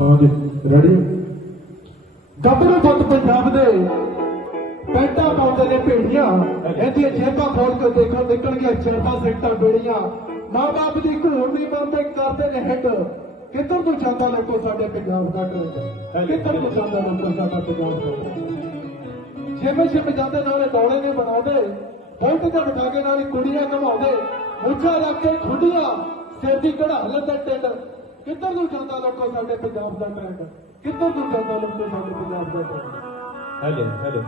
ਹਾਂਜੀ ਗੱਭਰੂ ਪੁੱਤ ਪੰਜਾਬ ਦੇ। ਪੈਂਟਾਂ ਪਾਉਂਦੇ ਨੇ ਭੇੜੀਆਂ। ਇਹਦੀਆਂ ਜੇਬਾਂ ਖੋਲ ਕੇ ਦੇਖੋ, ਨਿਕਲਣਗੀਆਂ ਚਰਪਾ ਸਿੱਟਾਂ ਬੇੜੀਆਂ। ਮਾਂ ਬਾਪ ਦੀ ਘੂਰ ਨਹੀਂ ਮੰਨਦੇ ਕਰਦੇ ਨੇ ਹਿੱਟ ਕਿੱਧਰ ਨੂੰ ਜਾਂਦਾ ਲੋਕੋ ਸਾਡੇ ਪੰਜਾਬ ਦਾ ਟਰੈਂਡ ਕਿੱਧਰ ਨੂੰ ਜਾਂਦਾ ਲੋਕੋ ਸਾਡਾ ਪੰਜਾਬ ਦਾ ਜਿਵੇਂ ਜਿਵੇਂ ਜਾਂਦੇ ਨਾਲੇ ਡੋਲੇ ਨੇ ਬਣਾਉਂਦੇ ਬੁਲਟ ਤੇ ਬਿਠਾ ਕੇ ਨਾਲੇ ਕੁੜੀਆਂ ਘਮਾਉਂਦੇ ਮੁੱਛਾਂ ਰੱਖ ਕੇ ਖੁੰਡੀਆਂ, ਸਿਰ ਦੀ ਕਢਾ ਲੈਂਦੇ ਟਿੰਡ। ਕਿੱਧਰ ਨੂੰ ਜਾਂਦਾ ਲੋਕੋ ਸਾਡੇ ਪੰਜਾਬ ਦਾ ਟਰੈਂਡ ਕਿੱਧਰ ਨੂੰ ਜਾਂਦਾ ਲੋਕੋ ਸਾਡੇ ਪੰਜਾਬ ਦਾ ਟਰੈਂਡ ਹਲੇ ਹਲੇ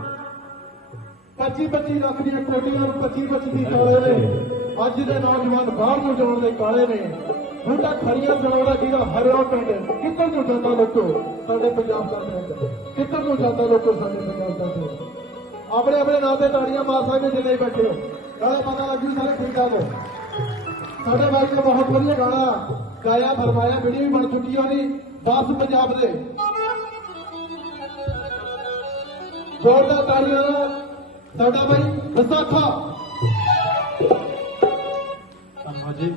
25 25 ਲੱਖ ਦੀਆਂ ਕੋਟੀਆਂ ਨੂੰ 25 25 ਦੀ ਕਾਲੇ ਨੇ। ਅੱਜ ਦੇ ਨੌਜਵਾਨ ਬਾਹਰ ਨੂੰ ਜਾਣ ਦੇ ਕਾਲੇ ਨੇ। ਹੁਣ ਤਾਂ ਖੜੀਆਂ ਚਲਾਉਂਦਾ ਜਿਹਦਾ ਹਰਿਆ ਪਿੰਡ ਕਿੱਧਰ ਨੂੰ ਜਾਂਦਾ ਲੋਕੋ ਸਾਡੇ ਪੰਜਾਬ ਦਾ ਟਰੈਂਡ ਕਿੱਧਰ ਨੂੰ ਜਾਂਦਾ ਲੋਕੋ ਸਾਡੇ ਪੰਜਾਬ ਦਾ ਟਰੈਂਡ ਆਪਣੇ ਆਪਣੇ ਨਾਂ ਤੇ ਤਾੜੀਆਂ ਮਾਰ ਸਕਦੇ ਜਿੰਨੇ ਹੀ ਬੈਠੇ ਹੋ। ਨਾਲੇ ਪਤਾ ਲੱਗੂ ਸਾਰੇ ਠੀਕ ਹੋ ਸਾਡੇ ਬਾਈ ਨੇ ਬਹੁਤ ਵਧੀਆ ਗਾਣਾ। ਕਾਇਆ ਫਰਮਾਇਆ ਵੀਡੀਓ ਵੀ ਬਣ ਚੁੱਕੀ ਆ ਉਹਦੀ ਬਾਸ ਪੰਜਾਬ ਦੇ। ਜ਼ੋਰਦਾਰ ਤਾੜੀਆਂ ਨਾਲ। ਸਾਡਾ ਬਾਈ ਵਿਸਾਖਾ। ਧੰਨਵਾਦ ਜੀ।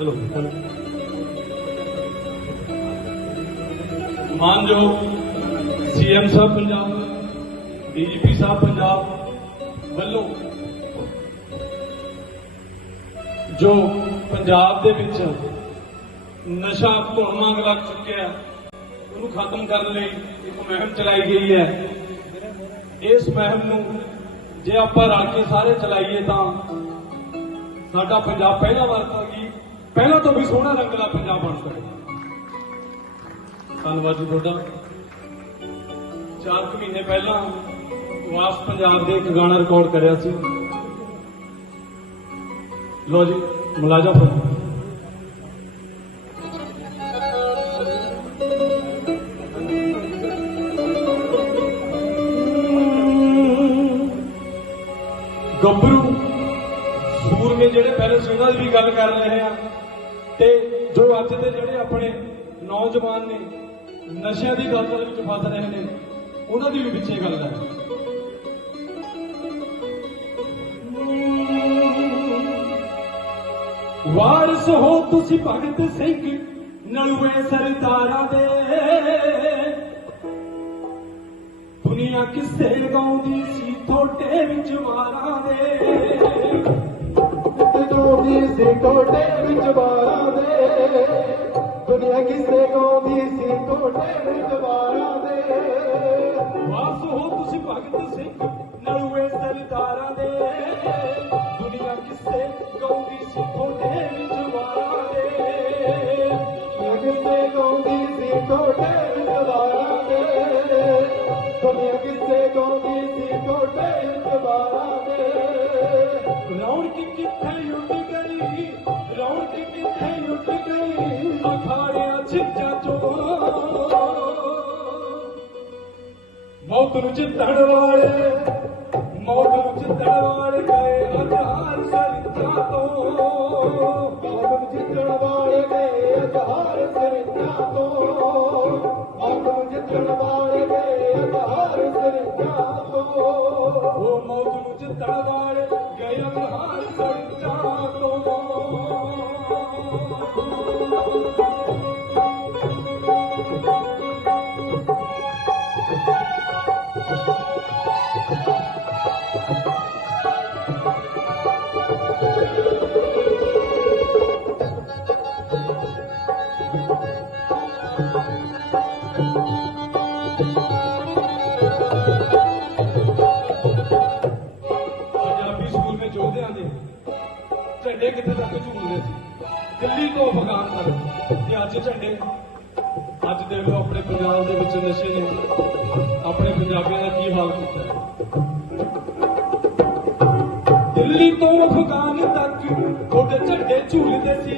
Hello hello. ਮਾਨਯੋਗ ਸੀਐਮ ਸਾਹਿਬ ਪੰਜਾਬ, ਡੀਜੀਪੀ ਸਾਹਿਬ ਪੰਜਾਬ ਜੋ ਪੰਜਾਬ ਦੇ ਵਿੱਚ ਨਸ਼ਾ ਧੁਣ ਮੰਗ ਲੱਗ ਚੁੱਕਿਆ ਉਹਨੂੰ ਖਤਮ ਕਰਨ ਲਈ ਇੱਕ ਮਹਿਮ ਚਲਾਈ ਗਈ ਹੈ। ਇਸ ਮਹਿਮ ਨੂੰ ਜੇ ਆਪਾਂ ਰਲ ਕੇ ਸਾਰੇ ਚਲਾਈਏ ਤਾਂ ਸਾਡਾ ਪੰਜਾਬ ਪਹਿਲਾਂ ਵਾਰ ਤਾਂ ਪਹਿਲਾਂ ਤੋਂ ਵੀ ਸੋਹਣਾ ਰੰਗਲਾ ਪੰਜਾਬ ਬਣ ਸਕਦਾ ਧੰਨਵਾਦ ਜੀ ਤੁਹਾਡਾ। ਚਾਰ ਕੁ ਮਹੀਨੇ ਪਹਿਲਾਂ ਵਾਸ ਪੰਜਾਬ ਦੇ ਇੱਕ ਗਾਣਾ ਰਿਕਾਰਡ ਕਰਿਆ ਸੀ। ਲੋ ਜੀ, ਮੁਲਾਜ਼ਮ ਫਰਮਾਓ ਗੱਭਰੂ ਸੂਰਮੇ ਜਿਹੜੇ ਪਹਿਲੇ ਸੀ ਉਹਨਾਂ ਦੀ ਵੀ ਗੱਲ ਕਰ ਰਹੇ ਆ ਤੇ ਜੋ ਅੱਜ ਦੇ ਜਿਹੜੇ ਆਪਣੇ ਨੌਜਵਾਨ ਨੇ, ਨਸ਼ਿਆਂ ਦੀ ਗੱਲ ਦੇ ਵਿੱਚ ਫਸ ਰਹੇ ਨੇ, ਉਹਨਾਂ ਦੀ ਵੀ ਪਿੱਛੇ ਗੱਲ ਕਰ ਵਾਰਸ ਹੋ ਤੁਸੀਂ ਭਗਤ ਸਿੰਘ, ਨਲੂਏ ਸਰਦਾਰਾਂ ਦੇ। ਦੁਨੀਆ ਕਿਸੇ ਗਾਉਂਦੀ ਸੀ ਥੋੜੇ ਵਿੱਚ ਮਾਰਾਂ ਦੇ। ਤੇ ਗਾਉਂਦੀ ਸੀ ਕੋਟੇ ਵਿੱਚ ਬਾਰਾਂ ਦੇ। ਦੁਨੀਆ ਕਿਸੇ ਗਾਉਂਦੀ ਸੀ ਕੋਟੇ ਵਿੱਚ ਬਾਰਾਂ ਰੌਣਕ ਕਿੱਥੇ ਉੱਡ ਗਈ? ਰੌਣਕ ਕਿੱਥੇ ਉੱਡ ਗਈ? ਅਖਾੜਿਆਂ ਛਿੱਜਾ ਚੋ। ਮੌਤ ਨੂੰ ਜਿੱਤਣ ਵਾਲੇ, ਮੌਤ ਨੂੰ ਜਿੱਤਣ ਵਾਲੇ ਗਏ ਹਜ਼ਾਰ ਸਰਜਾ ਤੋਂ। ਤੱਕ ਤੇ ਅੱਜ ਝੰਡੇ। ਅੱਜ ਦੇਖ ਲਓ ਆਪਣੇ ਪੰਜਾਬ ਦੇ ਵਿੱਚ ਨਸ਼ੇ ਨੇ, ਆਪਣੇ ਪੰਜਾਬੀਆਂ ਦਾ ਕੀ ਹਾਲ ਕੀਤਾ ਦਿੱਲੀ ਤੋਂ ਅਫਗਾਨ ਤੱਕ ਤੁਹਾਡੇ ਝੰਡੇ ਝੂਲਦੇ ਸੀ।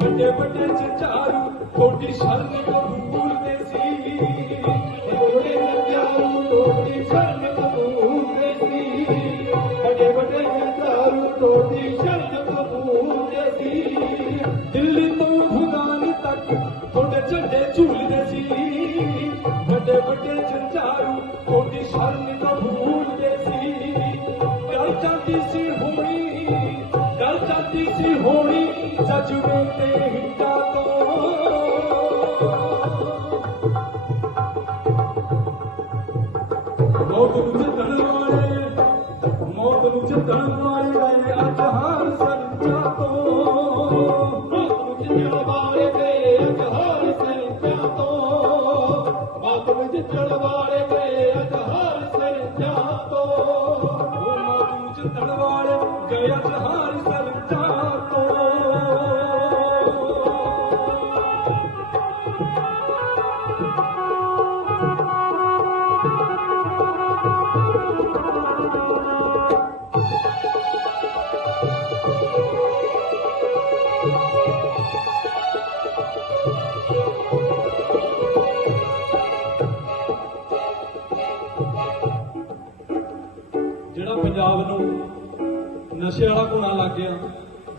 ਵੱਡੇ ਵੱਡੇ ਚਚਾਰੂ ਤੁਹਾਡੀ ਸ਼ਰਨ ਕਬੂਲਦੇ ਸੀ। ਵੱਡੇ ਨਜ਼ਾਰੂ ਟੋਟੀ ਸ਼ਰਨ ਕਬੂਲ होड़ी ते मोते मोत रे अचारोत चले सो माते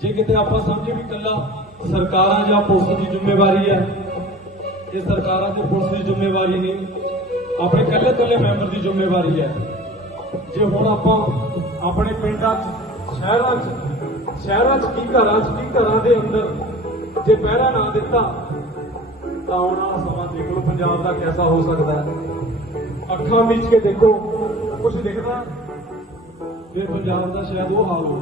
ਜੇ ਕਿਤੇ ਆਪਾਂ ਸਮਝੇ ਵੀ ਕੱਲਾ ਸਰਕਾਰਾਂ ਜਾਂ ਪੁਲਿਸ ਦੀ ਜ਼ਿੰਮੇਵਾਰੀ ਹੈ, ਇਹ ਸਰਕਾਰਾਂ ਤੇ ਪੁਲਿਸ ਦੀ ਜ਼ਿੰਮੇਵਾਰੀ ਨਹੀਂ, ਆਪਣੇ ਕੱਲੇ ਕੱਲੇ ਮੈਂਬਰ ਦੀ ਜ਼ਿੰਮੇਵਾਰੀ ਹੈ। ਜੇ ਹੁਣ ਆਪਾਂ ਆਪਣੇ ਪਿੰਡਾਂ 'ਚ, ਸ਼ਹਿਰਾਂ 'ਚ ਸ਼ਹਿਰਾਂ 'ਚ ਕੀ ਘਰਾਂ 'ਚ, ਕੀ ਘਰਾਂ ਦੇ ਅੰਦਰ ਜੇ ਪਹਿਰਾ ਨਾ ਦਿੱਤਾ, ਤਾਂ ਆਉਣ ਵਾਲਾ ਸਮਾਂ ਦੇਖ ਲਓ, ਪੰਜਾਬ ਦਾ ਕਿਹਦਾ ਹੋ ਸਕਦਾ ਹੈ। ਅੱਖਾਂ ਵਿੱਚ ਕੇ ਦੇਖੋ ਕੁਝ ਦਿਖਦਾ ਫਿਰ ਪੰਜਾਬ ਦਾ ਸ਼ਾਇਦ ਉਹ ਹਾਲ ਹੋ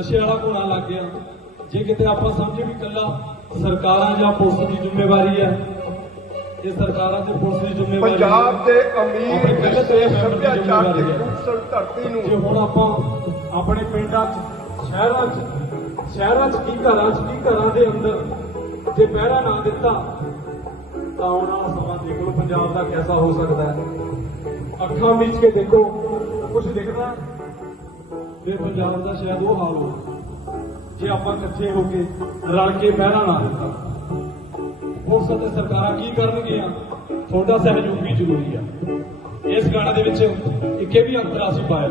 ਨਸ਼ੇ ਵਾਲਾ ਘੁਣਾ ਲੱਗ ਗਿਆ ਜੇ ਕਿਤੇ ਆਪਾਂ ਸਮਝੇ ਵੀ ਕੱਲਾ ਸਰਕਾਰਾਂ ਜਾਂ ਪੁਲਿਸ ਦੀ ਜ਼ਿੰਮੇਵਾਰੀ ਹੈ ਇਹ ਸਰਕਾਰਾਂ ਤੇ ਪੁਲਿਸ ਦੀ ਜ਼ਿੰਮੇਵਾਰੀ। ਪੰਜਾਬ ਦੇ ਅਮੀਰ ਤੇ ਸੱਭਿਆਚਾਰ ਦੀ। ਖੂਬਸੂਰਤ ਧਰਤੀ ਨੂੰ ਜੇ ਹੁਣ ਆਪਾਂ ਆਪਣੇ ਪਿੰਡਾਂ 'ਚ ਸ਼ਹਿਰਾਂ 'ਚ ਸ਼ਹਿਰਾਂ 'ਚ ਕੀ ਘਰਾਂ 'ਚ ਕੀ ਘਰਾਂ ਦੇ ਅੰਦਰ ਜੇ ਪਹਿਰਾ ਨਾ ਦਿੱਤਾ ਤਾਂ ਆਉਣ ਵਾਲਾ ਸਮਾਂ ਦੇਖ ਪੰਜਾਬ ਦਾ ਕਿਹਦਾ ਹੋ ਸਕਦਾ ਹੈ ਅੱਖਾਂ ਵਿੱਚ ਕੇ ਦੇਖੋ ਕੁਝ ਦਿਖਦਾ ਫਿਰ ਪੰਜਾਬ ਦਾ ਸ਼ਾਇਦ ਉਹ ਹਾਲ ਹੋ ਜੇ ਆਪਾਂ ਇਕੱਠੇ ਹੋ ਕੇ ਰਲ ਕੇ ਪਹਿਰਾ ਨਾ ਦਿੱਤਾ। ਪੁਲਿਸ ਅਤੇ ਸਰਕਾਰਾਂ ਕੀ ਕਰਨਗੀਆਂ? ਤੁਹਾਡਾ ਸਹਿਯੋਗ ਵੀ ਜ਼ਰੂਰੀ ਆ। ਇਸ ਗਾਣੇ ਦੇ ਵਿੱਚ ਇੱਕ ਇਹ ਵੀ ਅੰਤਰ ਅਸੀਂ ਪਾਇਆ।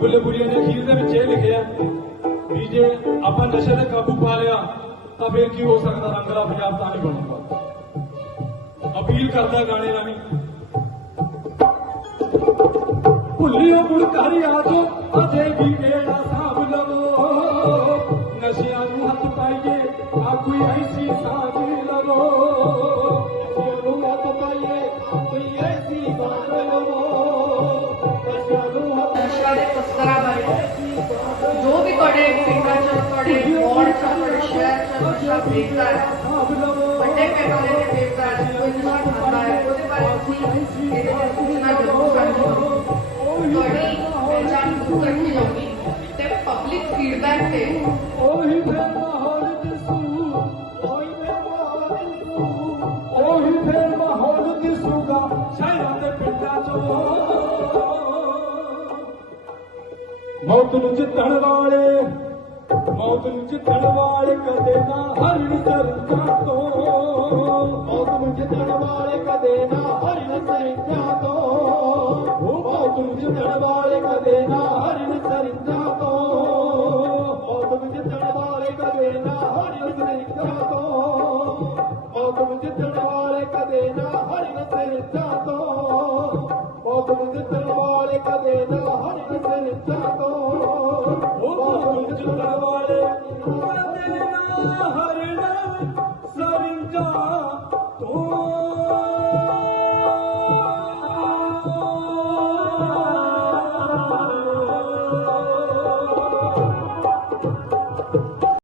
ਗਾਣਾ ਤੁੱਚੀ ਨੇ ਅਖੀਰ ਦੇ ਵਿੱਚ ਇਹ ਲਿਖਿਆ ਵੀ ਜੇ ਆਪਾਂ ਨਸ਼ੇ ਤੇ ਕਾਬੂ ਪਾ ਲਿਆ, ਤਾਂ ਫਿਰ ਕੀ ਹੋ ਸਕਦਾ? ਰੰਗਲਾ ਪੰਜਾਬ ਤਾਂ ਨਹੀਂ ਬਣੂਗਾ। ਅਪੀਲ ਕਰਦਾ ਗਾਣੇ ਰਾਹੀਂ। ਭੁੱਲਿਓ ਮੁੜ ਘਰ ਆ ਜੋ ਅਜੇ ਵੀ ਮੇਰਾ ਸਾਬ ਵੱਡੇ ਪੈਮਾਨੇ ਤੇ ਵੇਚਦਾ ਕੋਈ ਨਸ਼ਾ ਖਾਂਦਾ ਹੈ ਉਹਦੇ ਬਾਰੇ ਤੁਸੀਂ ਇਹਦੇ ਬਾਰੇ ਸੂਚਨਾ ਜ਼ਰੂਰ ਕਰਨੀ ਤੁਹਾਡੀ ਪਹਿਚਾਣ ਜ਼ਰੂਰ ਰੱਖੀ ਜਾਊਗੀ ਤੇ ਪਬਲਿਕ ਫੀਡਬੈਕ ਤੇ ਉਹੀ ਫੇਰ ਮਾਹੌਲ ਦਿਸੂ ਉਹੀ ਫੇਰ ਮਾਹੌਲ ਦਿਸੂ ਉਹੀ ਫੇਰ ਮਾਹੌਲ ਦਿਸੂਗਾ ਸ਼ਹਿਰਾਂ ਦੇ ਪਿੰਡਾਂ ਚੋਂ ਮੌਤ ਨੂੰ ਜਿੱਤਣ ਵਾਲੇ, ਮੌਤ ਨੂੰ ਜਿੱਤਣ ਵਾਲੇ ਕਦੇ ਨਾ ਹਰਨ ਸਰਕਾਂ علينا وهني مثل الدهر